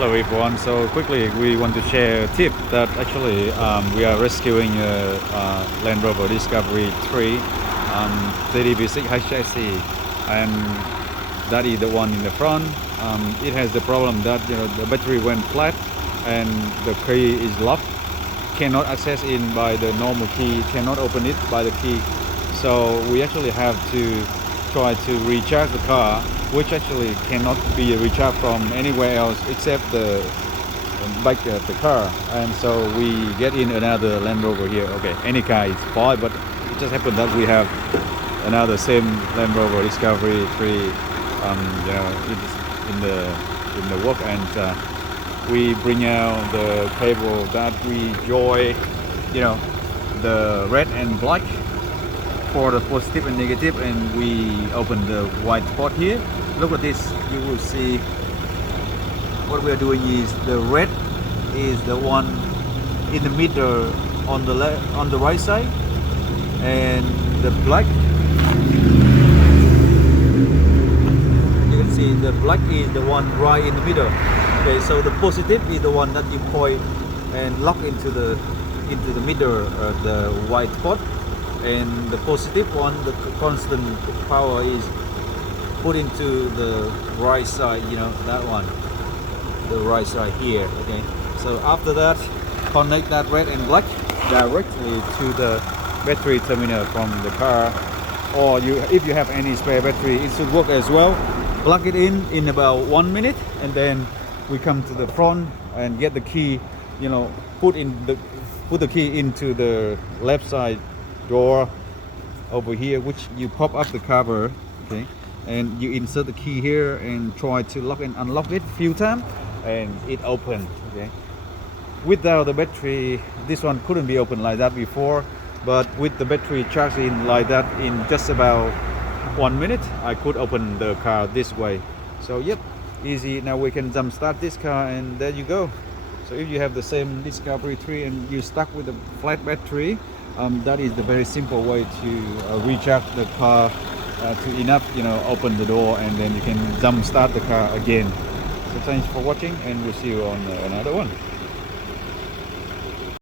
Hello everyone. So quickly we want to share a tip that actually we are rescuing a Land Rover Discovery 3 DVR HSE, and that is the one in the front. It has the problem that the battery went flat and the key is locked, cannot access in by the normal key, cannot open it by the key. So we actually have to try to recharge the car, which actually cannot be recharged from anywhere else except the back of the car. And so we get in another Land Rover here. Okay, any car is fine, but it just happened that we have another same Land Rover Discovery 3 it's in the work, and we bring out the cable that we join the red and black for the positive and negative, and we open the white spot here. Look at this, you will see what we are doing is the red is the one in the middle on the left, on the right side, and the black, you can see the black is the one right in the middle. Okay, so the positive is the one that you point and lock into the middle of the white spot, and the positive one, the constant power, is put into the right side, that one, the right side here. Okay, so after that, connect that red and black directly to the battery terminal from the car, or if you have any spare battery, it should work as well. Plug it in about 1 minute, and then we come to the front and get the key, put the key into the left side door over here, which you pop up the cover, okay, and you insert the key here and try to lock and unlock it a few times, and it opens. Okay, without the battery, this one couldn't be opened like that before, but with the battery charged in like that, in just about 1 minute, I could open the car this way. So yep, easy. Now we can jump start this car, and there you go. So if you have the same Discovery 3 and you're stuck with a flat battery, that is the very simple way to recharge the car to enough, open the door, and then you can jump start the car again. So thanks for watching, and we'll see you on another one.